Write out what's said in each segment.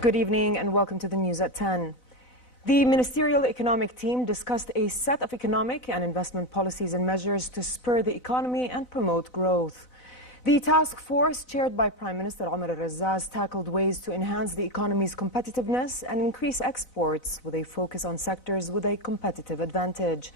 Good evening and welcome to the news at 10. The Ministerial Economic Team discussed a set of economic and investment policies and measures to spur the economy and promote growth. The task force, chaired by Prime Minister Omar al-Razzaz, tackled ways to enhance the economy's competitiveness and increase exports with a focus on sectors with a competitive advantage.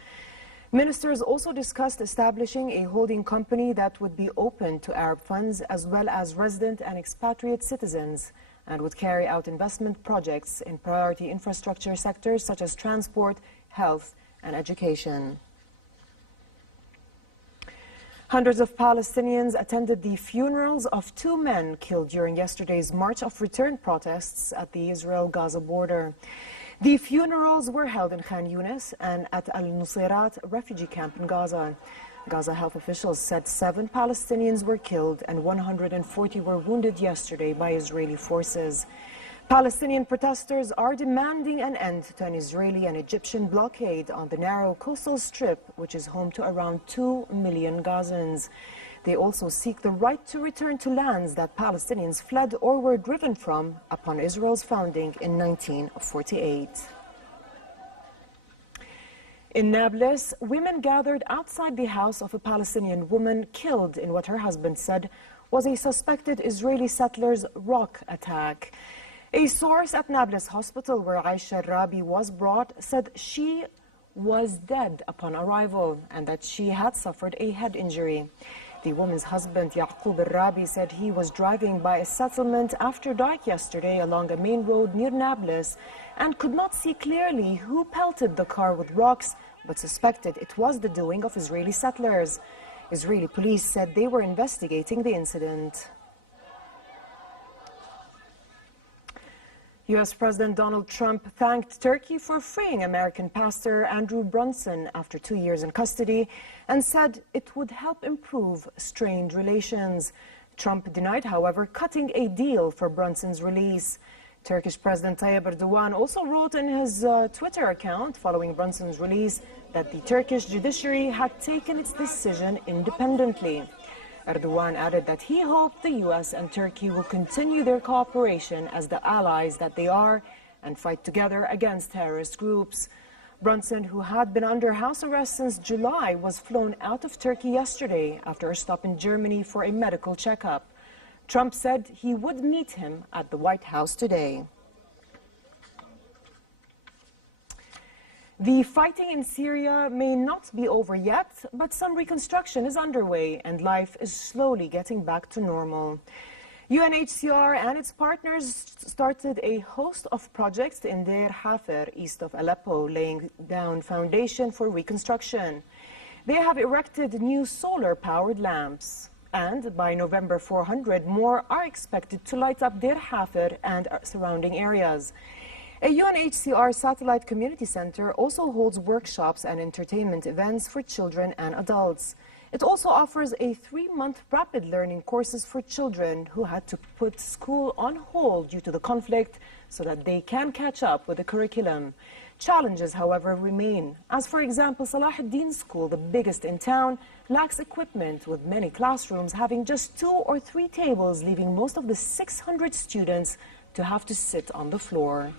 Ministers also discussed establishing a holding company that would be open to Arab funds as well as resident and expatriate citizens, and would carry out investment projects in priority infrastructure sectors such as transport, health, and education. Hundreds of Palestinians attended the funerals of two men killed during yesterday's March of Return protests at the Israel-Gaza border. The funerals were held in Khan Yunis and at Al-Nusayrat refugee camp in Gaza. Gaza health officials said 7 Palestinians were killed and 140 were wounded yesterday by Israeli forces. Palestinian protesters are demanding an end to an Israeli and Egyptian blockade on the narrow coastal strip, which is home to around 2 million Gazans. They also seek the right to return to lands that Palestinians fled or were driven from upon Israel's founding in 1948. In Nablus, women gathered outside the house of a Palestinian woman killed in what her husband said was a suspected Israeli settlers' rock attack. A source at Nablus Hospital, where Aisha Rabi was brought, said she was dead upon arrival and that she had suffered a head injury. The woman's husband, Yaqub al-Rabi, said he was driving by a settlement after dark yesterday along a main road near Nablus and could not see clearly who pelted the car with rocks, but suspected it was the doing of Israeli settlers. Israeli police said they were investigating the incident. U.S. President Donald Trump thanked Turkey for freeing American pastor Andrew Brunson after 2 years in custody and said it would help improve strained relations. Trump denied, however, cutting a deal for Brunson's release. Turkish President Tayyip Erdogan also wrote in his Twitter account following Brunson's release that the Turkish judiciary had taken its decision independently. Erdogan added that he hoped the U.S. and Turkey will continue their cooperation as the allies that they are and fight together against terrorist groups. Brunson, who had been under house arrest since July, was flown out of Turkey yesterday after a stop in Germany for a medical checkup. Trump said he would meet him at the White House today. The fighting in Syria may not be over yet, but some reconstruction is underway and life is slowly getting back to normal. UNHCR and its partners started a host of projects in Deir Hafer, east of Aleppo, laying down foundation for reconstruction. They have erected new solar-powered lamps. And by November, 400 more are expected to light up Deir Hafer and surrounding areas. A UNHCR satellite community center also holds workshops and entertainment events for children and adults. It also offers a 3-month rapid learning courses for children who had to put school on hold due to the conflict so that they can catch up with the curriculum. Challenges, however, remain, as for example, Salah ad-Din School, the biggest in town, lacks equipment, with many classrooms having just 2 or 3 tables, leaving most of the 600 students to have to sit on the floor.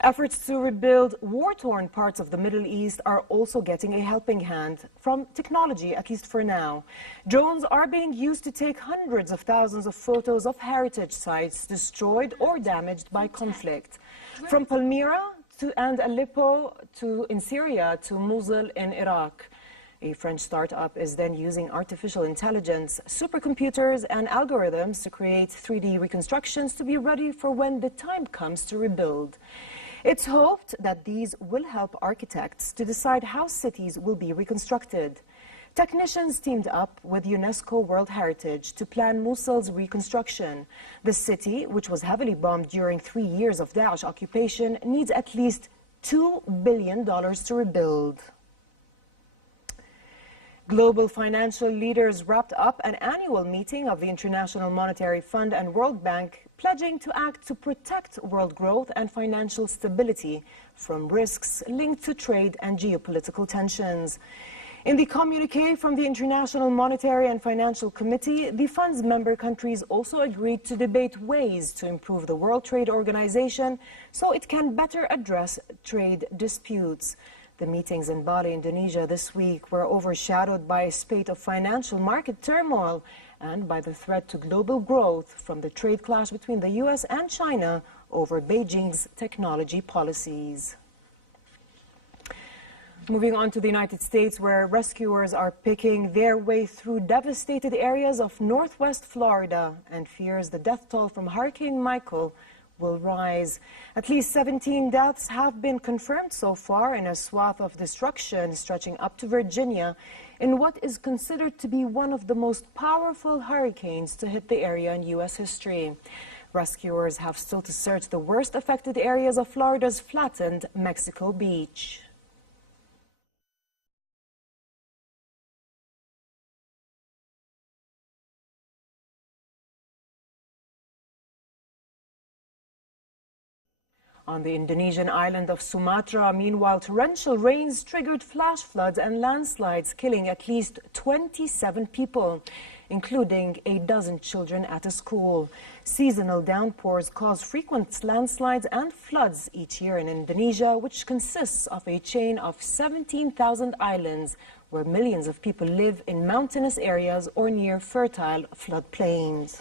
Efforts to rebuild war-torn parts of the Middle East are also getting a helping hand from technology, at least for now. Drones are being used to take hundreds of thousands of photos of heritage sites destroyed or damaged by conflict. From Palmyra and Aleppo in Syria to Mosul in Iraq. A French startup is then using artificial intelligence, supercomputers, and algorithms to create 3D reconstructions to be ready for when the time comes to rebuild. It's hoped that these will help architects to decide how cities will be reconstructed. Technicians teamed up with UNESCO World Heritage to plan Mosul's reconstruction. The city, which was heavily bombed during 3 years of Daesh occupation, needs at least $2 billion to rebuild. Global financial leaders wrapped up an annual meeting of the International Monetary Fund and World Bank, pledging to act to protect world growth and financial stability from risks linked to trade and geopolitical tensions. In the communique from the International Monetary and Financial Committee, the fund's member countries also agreed to debate ways to improve the World Trade Organization so it can better address trade disputes. The meetings in Bali, Indonesia this week were overshadowed by a spate of financial market turmoil and by the threat to global growth from the trade clash between the U.S. and China over Beijing's technology policies. Moving on to the United States, where rescuers are picking their way through devastated areas of northwest Florida and fears the death toll from Hurricane Michael will rise. At least 17 deaths have been confirmed so far in a swath of destruction stretching up to Virginia in what is considered to be one of the most powerful hurricanes to hit the area in U.S. history. Rescuers have still to search the worst affected areas of Florida's flattened Mexico Beach. On the Indonesian island of Sumatra, meanwhile, torrential rains triggered flash floods and landslides, killing at least 27 people, including a dozen children at a school. Seasonal downpours cause frequent landslides and floods each year in Indonesia, which consists of a chain of 17,000 islands, where millions of people live in mountainous areas or near fertile floodplains.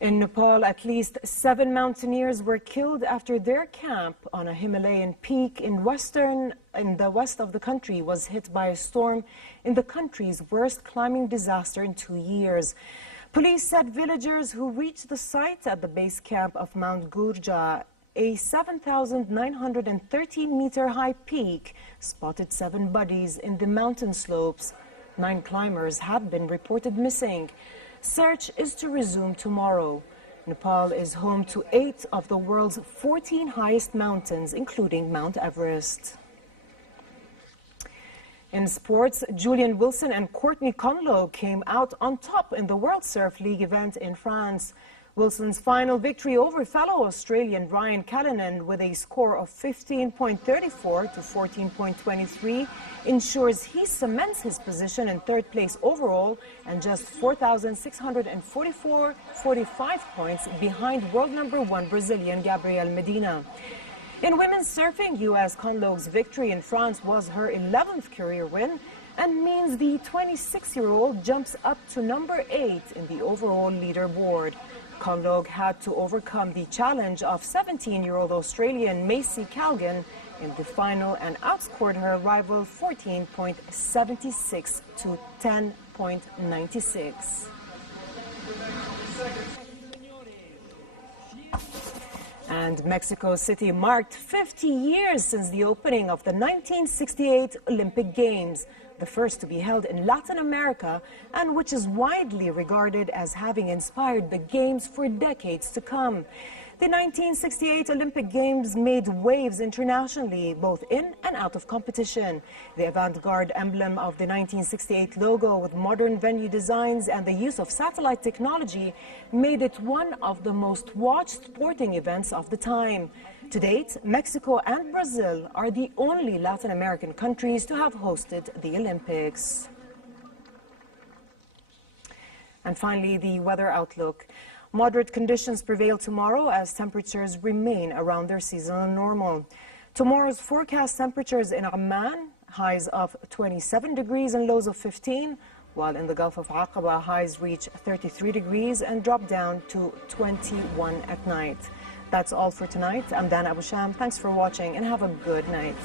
In Nepal, at least 7 mountaineers were killed after their camp on a Himalayan peak in the west of the country was hit by a storm in the country's worst climbing disaster in 2 years. Police said villagers who reached the site at the base camp of Mount Gurja, a 7,913-meter high peak, spotted 7 bodies in the mountain slopes. 9 climbers have been reported missing. Search is to resume tomorrow. Nepal is home to 8 of the world's 14 highest mountains, including Mount Everest. In sports, Julian Wilson and Courtney Conlogue came out on top in the World Surf League event in France. Wilson's final victory over fellow Australian Ryan Callanan with a score of 15.34 to 14.23 ensures he cements his position in 3rd place overall and just 4,644.45 points behind world number 1 Brazilian Gabriel Medina. In women's surfing, U.S. Conlogue's victory in France was her 11th career win and means the 26-year-old jumps up to number 8 in the overall leaderboard. Conlogue had to overcome the challenge of 17-year-old Australian Macy Calgan in the final and outscored her rival 14.76 to 10.96. And Mexico City marked 50 years since the opening of the 1968 Olympic Games, the first to be held in Latin America and which is widely regarded as having inspired the Games for decades to come. The 1968 Olympic Games made waves internationally, both in and out of competition. The avant-garde emblem of the 1968 logo with modern venue designs and the use of satellite technology made it one of the most watched sporting events of the time. To date, Mexico and Brazil are the only Latin American countries to have hosted the Olympics. And finally, the weather outlook. Moderate conditions prevail tomorrow as temperatures remain around their seasonal normal. Tomorrow's forecast temperatures in Amman, highs of 27 degrees and lows of 15, while in the Gulf of Aqaba, highs reach 33 degrees and drop down to 21 at night. That's all for tonight. I'm Dana Abu Sham. Thanks for watching and have a good night.